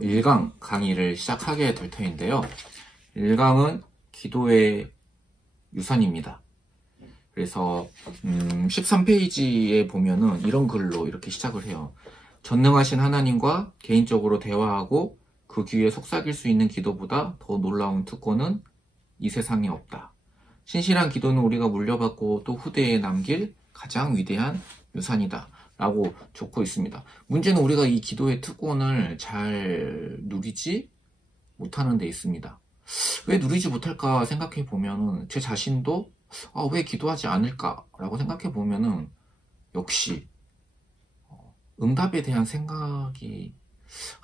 1강 강의를 시작하게 될 터인데요. 1강은 기도의 유산입니다. 그래서 13페이지에 보면은 이런 글로 이렇게 시작을 해요. 전능하신 하나님과 개인적으로 대화하고 그 귀에 속삭일 수 있는 기도보다 더 놀라운 특권은 이 세상에 없다. 신실한 기도는 우리가 물려받고 또 후대에 남길 가장 위대한 유산이다 라고 적혀 있습니다. 문제는 우리가 이 기도의 특권을 잘 누리지 못하는 데 있습니다. 왜 누리지 못할까 생각해 보면은 제 자신도 왜 기도하지 않을까 라고 생각해 보면은 역시 응답에 대한 생각이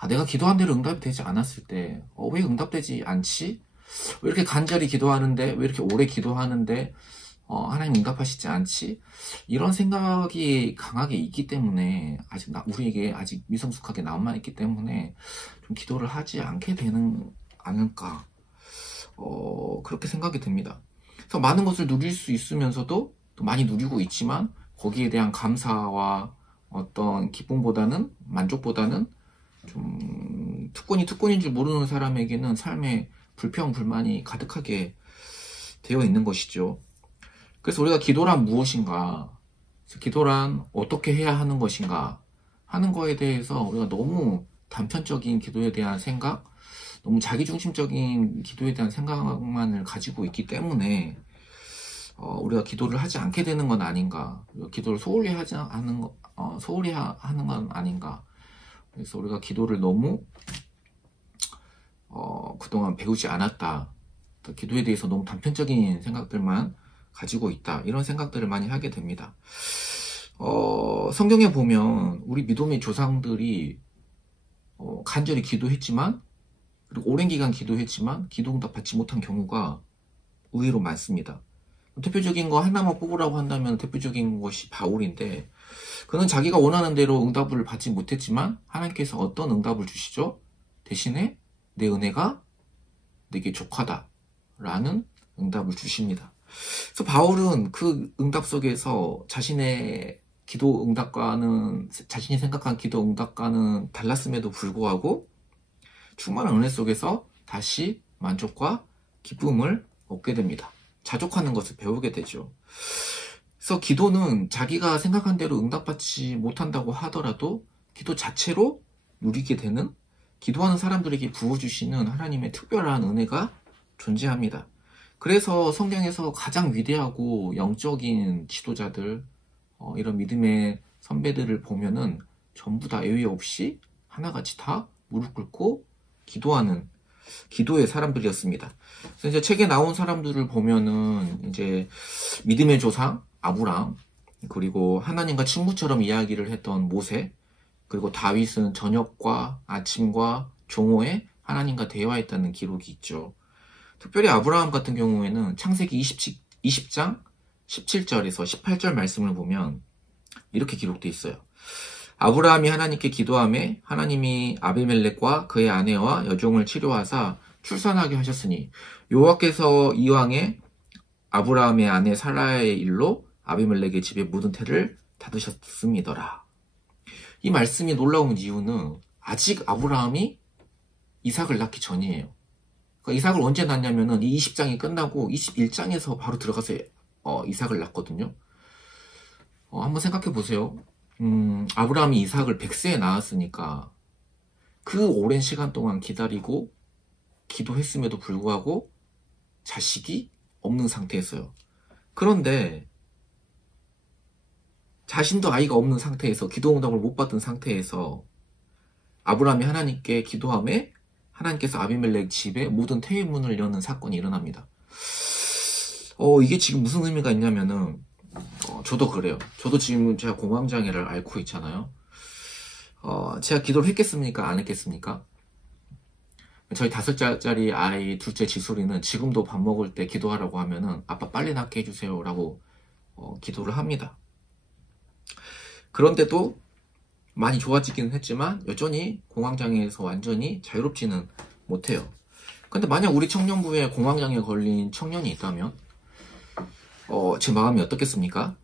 내가 기도한 대로 응답이 되지 않았을 때 왜 응답되지 않지? 왜 이렇게 간절히 기도하는데 왜 이렇게 오래 기도하는데 하나님 응답하시지 않지? 이런 생각이 강하게 있기 때문에 우리에게 아직 미성숙하게 남아있기 때문에 좀 기도를 하지 않게 되는 않을까 그렇게 생각이 듭니다. 그래서 많은 것을 누릴 수 있으면서도 또 많이 누리고 있지만 거기에 대한 감사와 어떤 기쁨보다는 만족보다는 좀 특권인 줄 모르는 사람에게는 삶에 불평, 불만이 가득하게 되어 있는 것이죠. 그래서 우리가 기도란 무엇인가, 기도란 어떻게 해야 하는 것인가 하는 거에 대해서 우리가 너무 단편적인 기도에 대한 생각, 너무 자기중심적인 기도에 대한 생각만을 가지고 있기 때문에 우리가 기도를 하지 않게 되는 건 아닌가, 기도를 소홀히 하는 건 아닌가. 그래서 우리가 기도를 너무 그동안 배우지 않았다, 기도에 대해서 너무 단편적인 생각들만 가지고 있다, 이런 생각들을 많이 하게 됩니다. 성경에 보면 우리 믿음의 조상들이 간절히 기도했지만, 그리고 오랜 기간 기도했지만 기도응답 받지 못한 경우가 의외로 많습니다. 대표적인 거 하나만 뽑으라고 한다면 대표적인 것이 바울인데, 그는 자기가 원하는 대로 응답을 받지 못했지만 하나님께서 어떤 응답을 주시죠? 대신에 내 은혜가 내게 족하다 라는 응답을 주십니다. 그래서 바울은 그 응답 속에서 자신이 생각한 기도 응답과는 달랐음에도 불구하고 충만한 은혜 속에서 다시 만족과 기쁨을 얻게 됩니다. 자족하는 것을 배우게 되죠. 그래서 기도는 자기가 생각한 대로 응답받지 못한다고 하더라도 기도 자체로 누리게 되는, 기도하는 사람들에게 부어주시는 하나님의 특별한 은혜가 존재합니다. 그래서 성경에서 가장 위대하고 영적인 지도자들, 이런 믿음의 선배들을 보면은 전부 다 예외 없이 하나같이 다 무릎 꿇고 기도하는 기도의 사람들이었습니다. 그래서 이제 책에 나온 사람들을 보면은 이제 믿음의 조상 아브라함, 그리고 하나님과 친구처럼 이야기를 했던 모세, 그리고 다윗은 저녁과 아침과 종호에 하나님과 대화했다는 기록이 있죠. 특별히 아브라함 같은 경우에는 창세기 20장 17절에서 18절 말씀을 보면 이렇게 기록되어 있어요. 아브라함이 하나님께 기도하매 하나님이 아비멜렉과 그의 아내와 여종을 치료하사 출산하게 하셨으니 여호와께서 이왕에 아브라함의 아내 사라의 일로 아비멜렉의 집에 묻은 태를 닫으셨음이더라. 이 말씀이 놀라운 이유는 아직 아브라함이 이삭을 낳기 전이에요. 그러니까 이삭을 언제 낳냐면은 이 20장이 끝나고 21장에서 바로 들어가서 이삭을 낳거든요. 한번 생각해 보세요. 아브라함이 이삭을 100세에 낳았으니까 그 오랜 시간 동안 기다리고 기도했음에도 불구하고 자식이 없는 상태였어요. 그런데 자신도 아이가 없는 상태에서, 기도응답을 못 받은 상태에서 아브라함이 하나님께 기도하며 하나님께서 아비멜렉 집에 모든 태의 문을 여는 사건이 일어납니다. 이게 지금 무슨 의미가 있냐면은 저도 그래요. 저도 지금 제가 공황장애를 앓고 있잖아요. 제가 기도를 했겠습니까? 안 했겠습니까? 저희 5살짜리 아이 둘째 지솔이는 지금도 밥 먹을 때 기도하라고 하면은 아빠 빨리 낳게 해주세요 라고 기도를 합니다. 그런데도 많이 좋아지기는 했지만 여전히 공황장애에서 완전히 자유롭지는 못해요. 근데 만약 우리 청년부에 공황장애에 걸린 청년이 있다면 제 마음이 어떻겠습니까?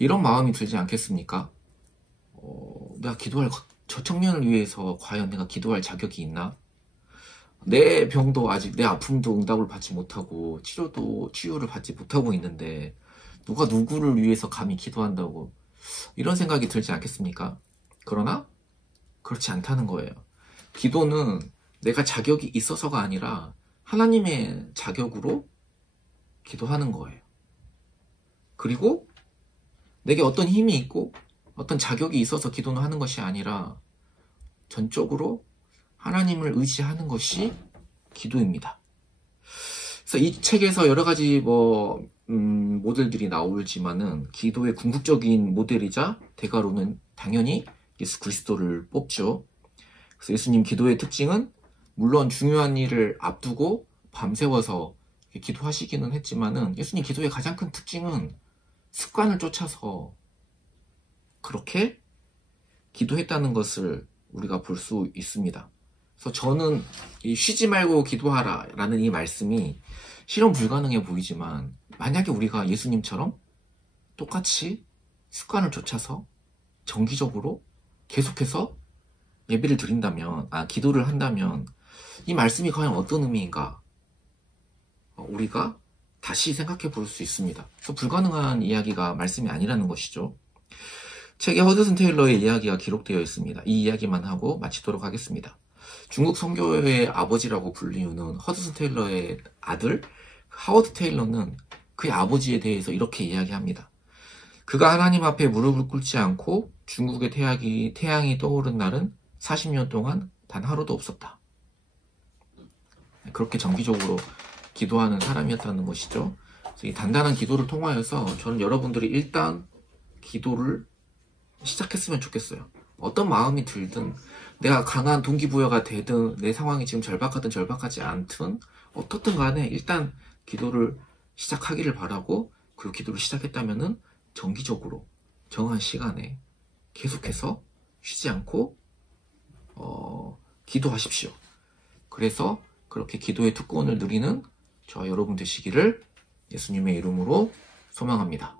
이런 마음이 들지 않겠습니까? 내가 기도할 저 청년을 위해서 과연 내가 기도할 자격이 있나? 내 병도 아직, 내 아픔도 응답을 받지 못하고 치유를 받지 못하고 있는데 누가 누구를 위해서 감히 기도한다고, 이런 생각이 들지 않겠습니까? 그러나 그렇지 않다는 거예요. 기도는 내가 자격이 있어서가 아니라 하나님의 자격으로 기도하는 거예요. 그리고 내게 어떤 힘이 있고 어떤 자격이 있어서 기도는 하는 것이 아니라 전적으로 하나님을 의지하는 것이 기도입니다. 그래서 이 책에서 여러 가지 모델들이 나오지만은 기도의 궁극적인 모델이자 대가로는 당연히 예수 그리스도를 뽑죠. 그래서 예수님 기도의 특징은 물론 중요한 일을 앞두고 밤새워서 기도하시기는 했지만은 예수님 기도의 가장 큰 특징은 습관을 쫓아서 그렇게 기도했다는 것을 우리가 볼 수 있습니다. 그래서 저는 이 쉬지 말고 기도하라 라는 이 말씀이 실현 불가능해 보이지만, 만약에 우리가 예수님처럼 똑같이 습관을 쫓아서 정기적으로 계속해서 예배를 드린다면, 기도를 한다면 이 말씀이 과연 어떤 의미인가 우리가 다시 생각해 볼 수 있습니다. 그래서 불가능한 이야기가 말씀이 아니라는 것이죠. 책에 허드슨 테일러의 이야기가 기록되어 있습니다. 이 이야기만 하고 마치도록 하겠습니다. 중국 선교회의 아버지라고 불리우는 허드슨 테일러의 아들 하워드 테일러는 그의 아버지에 대해서 이렇게 이야기합니다. 그가 하나님 앞에 무릎을 꿇지 않고 중국의 태양이 떠오른 날은 40년 동안 단 하루도 없었다. 그렇게 정기적으로 기도하는 사람이었다는 것이죠. 그래서 이 단단한 기도를 통하여서 저는 여러분들이 일단 기도를 시작했으면 좋겠어요. 어떤 마음이 들든, 내가 강한 동기부여가 되든, 내 상황이 지금 절박하든 절박하지 않든 어떻든 간에 일단 기도를 시작하기를 바라고, 그리고 기도를 시작했다면은 정기적으로 정한 시간에 계속해서 쉬지 않고 기도하십시오. 그래서 그렇게 기도의 특권을 누리는 저와 여러분 되시기를 예수님의 이름으로 소망합니다.